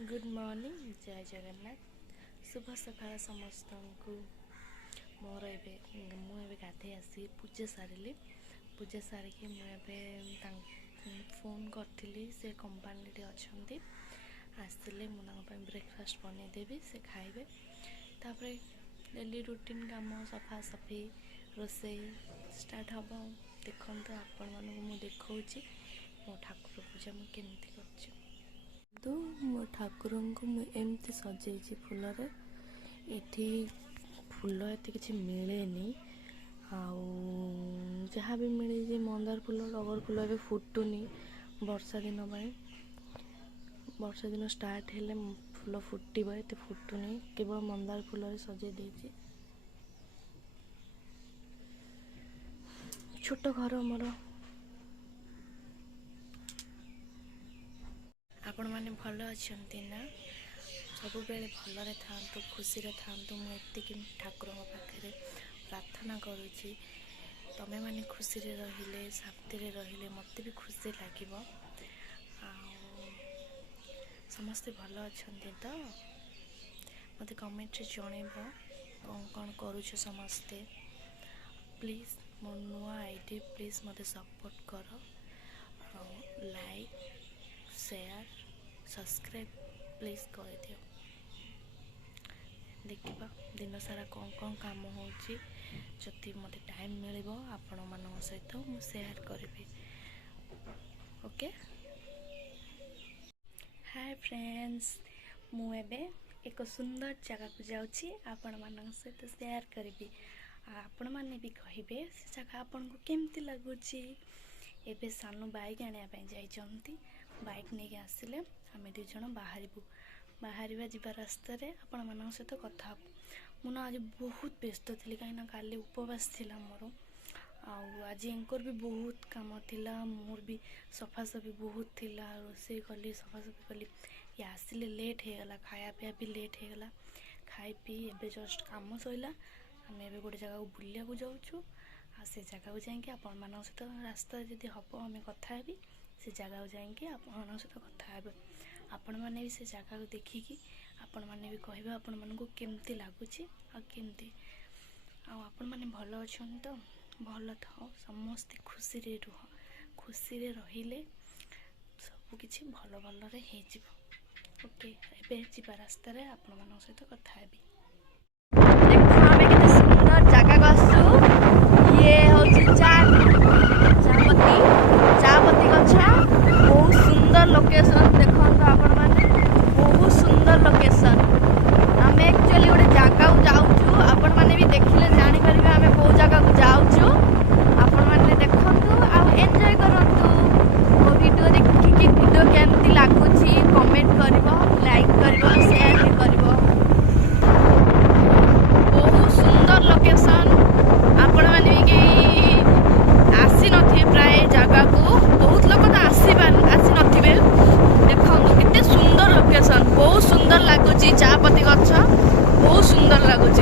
Good morning जय जगन्नाथ शुभ सकाळ समस्त को मोर मुझे गाधे आसी पूजा सारे पूजा सारिकी मुझे फोन करी से कंपानी अच्छा आसले मुझे ब्रेकफास्ट बनईदेवी से खाइबे तापर डेली रूटीन काम सफा सफी रोसे स्टार्ट हम देखो आपण मानू देखा मो ठाकुर पूजा मुझे कर तो मो ठाकुर को एमती सजे फूलरे ये फूल एत कि मिले जहाँ भी मिले मंदार फूल टगर फूल ए फुटुनी वर्षा दिन वर्षा दिन स्टार्ट हेले फूल फुटब एत फुटुनी केवल मंदार फूल सजे देती छोट घर मोर आपण मैंने भल अच्छा ना सब बेले भलरे था खुशी था मुझे ठाकुर पाखे प्रार्थना करुँची तमें मैंने खुशी रे शांति रे मत भी खुशी लगे समस्ते भल अच्छा तो मत कमेंट जनइब कौन कौन करुच समस्ते प्लीज मो नुआ आईडी प्लीज मत सपोर्ट कर लाइक शेयर सब्सक्राइब प्लीज कर दियो देखा दिन सारा कौन कौन काम होती मत टाइम मिल आपण मान सहित मुझे शेयर करी ओके हाय फ्रेंड्स मुझे एक सुंदर जगह को जाऊँगी आपण मान सहित शेयर करी आपण मैंने भी कहे से जगह आपन को केमती लगुच एबे सानू बाइक आने जाइए बाइक नहीं आसिले आम दुज बाहर जा रास्त आपण मान सहित कथा मुझे आज बहुत व्यस्त थी कहीं काली उपवास थिला मोर आज एंकर भी बहुत काम थिला मोर भी सफासफी बहुत थिला रोसे कली सफासफी कली ये आसिले लेट हो गला खाया पिया भी लेट हो गला खाई पी एबे जस्ट काम सैला आम ए गोटे जगह बुलिया को जाऊँ से जगह को जाकि आपण मान सहित रास्ता जदि हम आम कथा भी से जगह जाकि आपण सहित कथा हे आपण मैंने भी से जगह को देखिकी आपण मैंने भी कहे आपण मान को केमती लगुच आमती आपण मैंने भल अच्छा तो भल थाओ समस्ते खुशी रे रुह खुशी रे रहिले सबकि भल भल ओके एबे जीवा रास्ता रे आपण मान सहित कथा हेबी सुंदर जगह आसु ये हूँ चापती गछ बहुत सुंदर लोकेशन देखो आपण मैंने बहुत सुंदर लोकेशन आम एक्चुअली गोटे जगह को जाऊँ आपण मैंने भी देखिले जापर आम कौ जगह को जाऊँ आपण मैंने देखु एंजॉय करूँ मो वीडियो देखिकी वीडियो केमती लगुच कमेंट कर लाइक कर शेयर भी कर बहुत सुंदर लोकेशन आपण मैंने भी कहीं आसी नथिबे प्राय जगह को बहुत लोग तो आसी नथिबे देखो केते सुंदर लोकेशन बहुत सुंदर लगुच चापती गछ बहुत सुंदर लगुच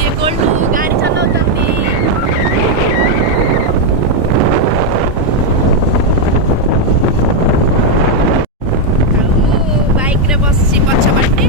ये गोल्डू गाड़ी चलाउछंती बाइक रे बसछि पछपटे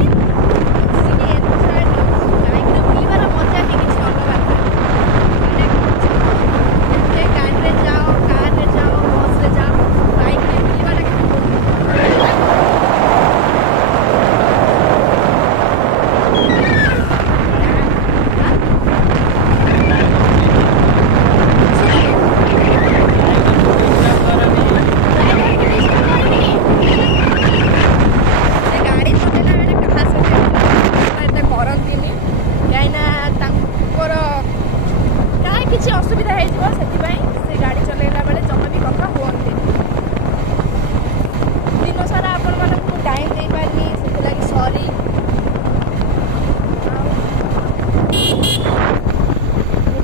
असुविधा से गाड़ी चलैला बेले जमा भी कथा हुए दिन सारा आपण मानक टाइम दे पारनी से लगी सॉरी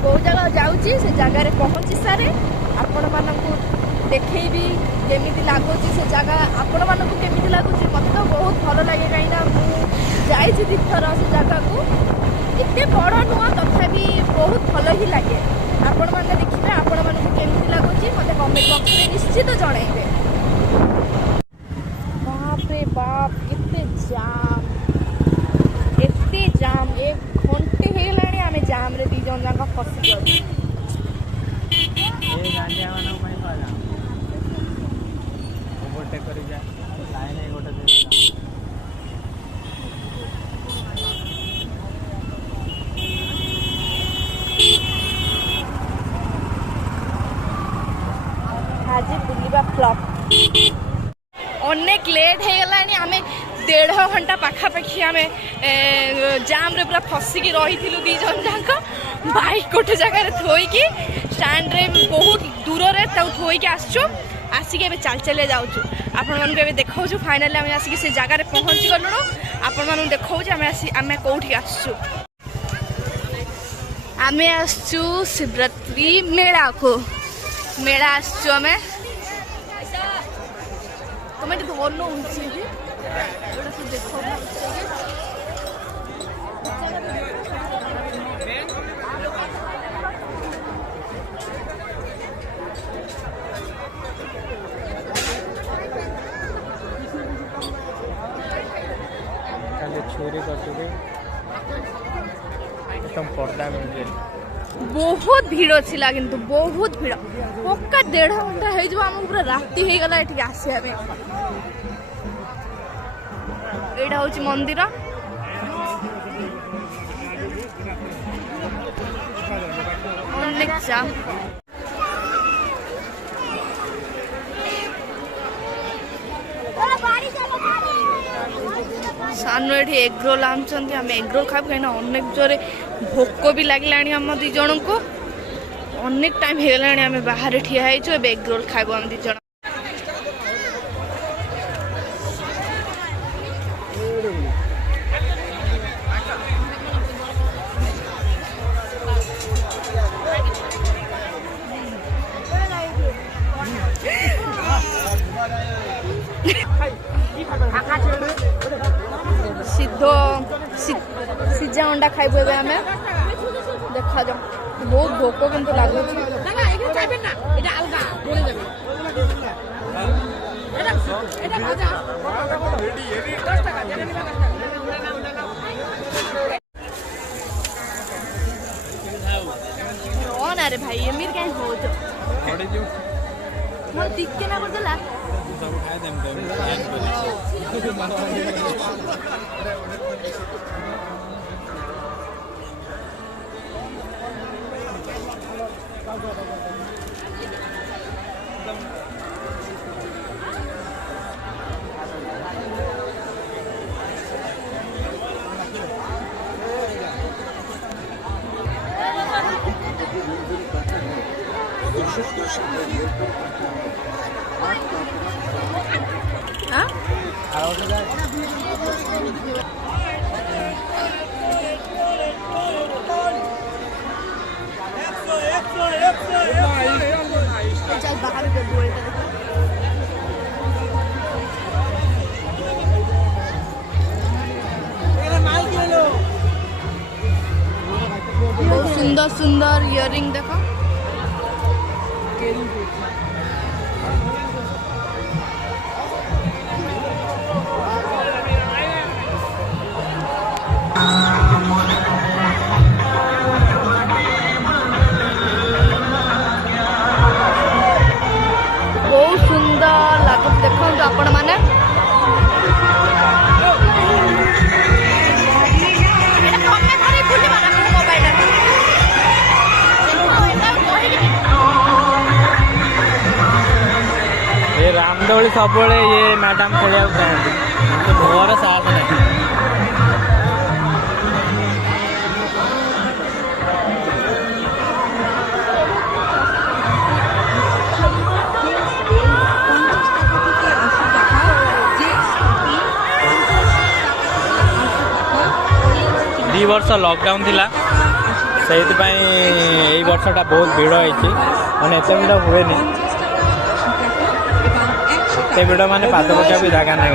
कौ जगह जाऊँगी से जगार पहुँची सारे आपण मानक देखी केमी लगुच से जगह आपण मानक केमी लगुच मत तो बहुत भल लगे कहीं जाइए दीथर से जगह को एते बड़ नुह तथापि बहुत भल ही लगे आपण मैंने देखिए आपण मानक केमती लगुच मत कमेंट बॉक्स में निश्चित जनइबे। आज बुलवा फ्लॉप अनेक लेट हो गला आम 1.5 घंटा पाखापाखि आम जाम रे पूरा फसिकी रही दी जन जाक बाइक गोटे जगह थोईकी स्टैंड रे बहुत दूर रे थोईकी आसचु आसिक चल चल जाऊँ आपण मानक देखा फाइनाली आम आसिक से जगार पहुँची गलुणु आपण मानक देखा आम कौटी आसचु आम आसचु शिवरात्रि मेला को मेला आसचु आम तुम ये धरन उठी देख छोरी एकदम पर्दा मिल बहुत भीड़ थिला किंतु बहुत भीड़ पक्का 1.5 घंटा हो आम पूरा राति हो गला ये आसिया यहाँ हूँ मंदिर अनेक जाम सानू ये एगरोल आनुंट आम एगरोल खाइबू कहीं अनेक जोरे भोक भी लगे आम दी जन को अनेक टाइम हो गला आम बाहर ठिया एगरोल खाइबू आम दी जन सीधो सीजा अंडा खाइबू आम देखा जाओ बहुत भोक किंतु लगुच अरे भाई एमिर कहीं हो मोर टिके ना करदेला चल बाहर बहुत सुंदर सुंदर इयरिंग देखो बहुत सुंदर लगुच देखो आपण मैंने ये रामदोली सब ये मैडम खेलिया कहते मोर साथ नहीं दी वर्ष लॉकडाउन थिला से वर्षटा बहुत भीड़ होती मैंने एत भीड़ हुए एत भीड़ माने पाद पका भी जगह नहीं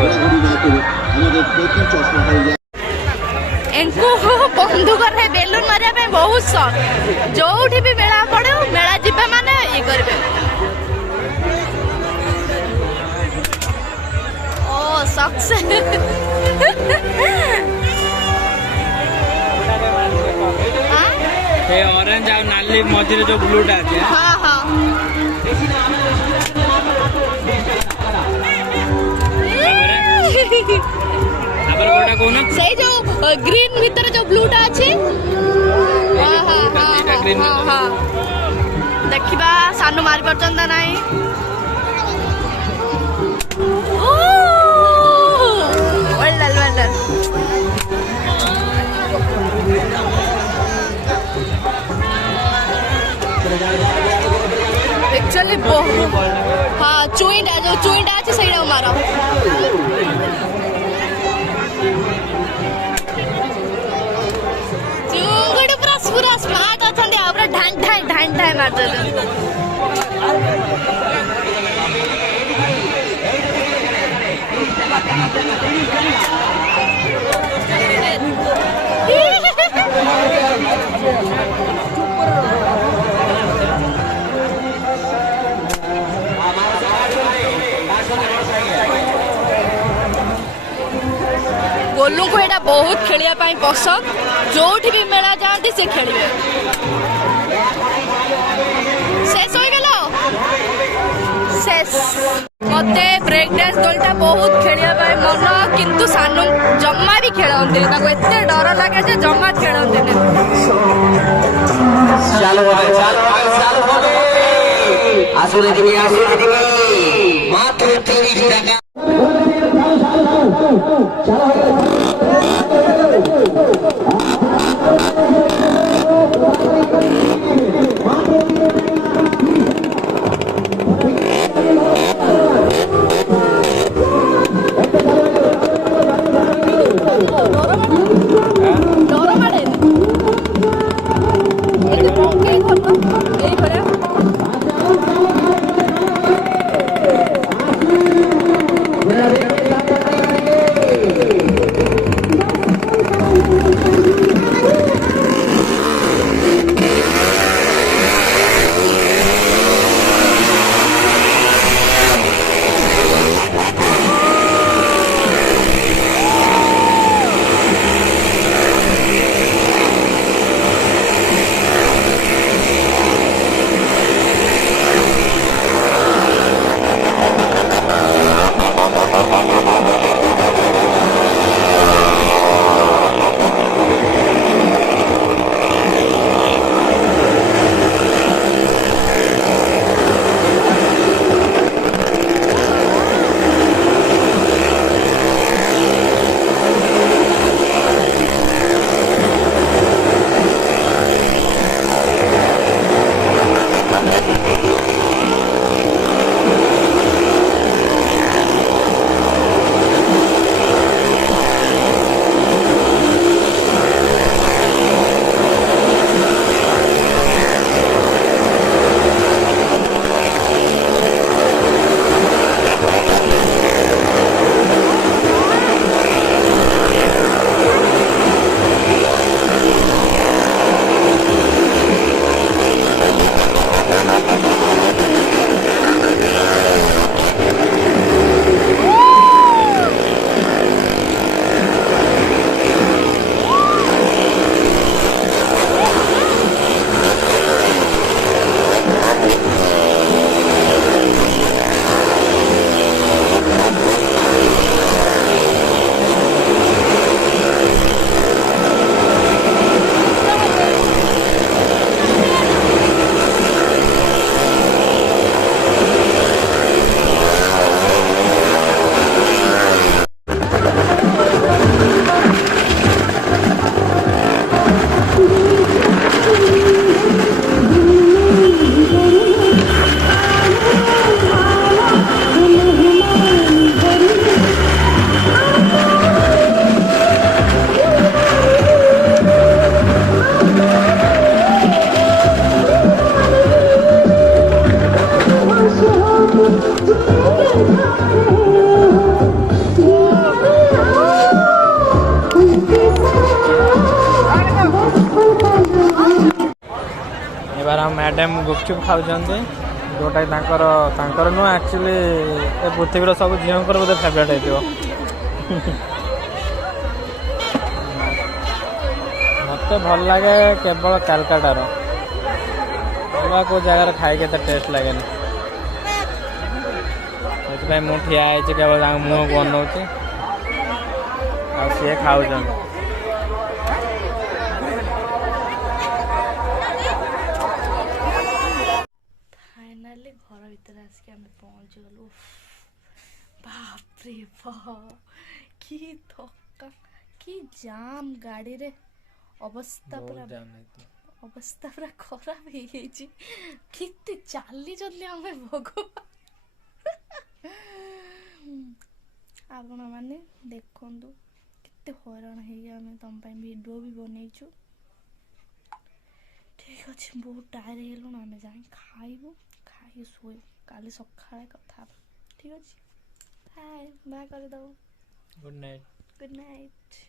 बंधुक बेलून मारे बहुत शौक जो भी मेला पड़े मेला जीवा माने ये करेंगे ओ सक्सेस ऑरेंज और नाली मझे जो ब्लूटा अच्छे हाँ हाँ कोटा कौन ସେଇ ଯୋଉ ଗ୍ରୀନ ଭିତରେ ଯୋଉ ବ୍ଲୁଟା ଅଛି ଦେଖିବା ସାନୁ ମାରି ପାରୁଛନ୍ତି ନା ନାହିଁ एक्चुअली हाँ चुईटा जो चुईटा अच्छे सही मार चुंगुड़ी पूरा पूरा स्मार्ट अच्छा पूरा ढाई ढाई ढाई ढाई मार गोलू को यहाँ बहुत खेलिया पसंद जो भी मेला जाती से खेल शेष हो गल शेष मत ब्रेक डांस दोलटा बहुत खेलिया मन किंतु सानू जम्मा भी खेलते एत डर लगे जे जम्मा खेलते मैडम गुपचुप खाऊँ जोटा नुह एक्चुअली पृथ्वी सब झील बोधे फेवरेट हो मत भल लगे केवल कालकाटार अलग को जगार खाई टेस्ट लगे मुझे ठिया केवल मुँह को अनाऊे ଆଉ ସିଏ ଖାଉଛନ୍ତି। ଫାଇନାଲି ଘର ଭିତରେ ଆସିକି ଆମେ ପହଞ୍ଚିଗଲୁ। ବାପରେ କି ଥକା, କି ଜାମ୍ ଗାଡ଼ିରେ, ଅବସ୍ଥା ପୁରା ଖରାପ ହେଇଯାଇଛି। କେତେ ଚାଲିଛନ୍ତି ଆମେ ଭଗବାନ। ଆପଣମାନେ ଦେଖନ୍ତୁ କେତେ ହଇରାଣ ହେଇକି ଆମେ ତମ ପାଇଁ ଭିଡ଼ିଓ ବି ବନେଇଛୁ। ଠିକ୍ ଅଛି, ବହୁତ ଟାୟାର୍ଡ ହେଇଗଲୁଣି, ଆମେ ଯାଇ ଖାଇବୁ, ଖାଇକି ଶୋଇବୁ, କାଲି ସକାଳେ କଥା ହେବା। ଠିକ୍ ଅଛି, ବାଏ କରିଦେବୁ। Good night. Good night.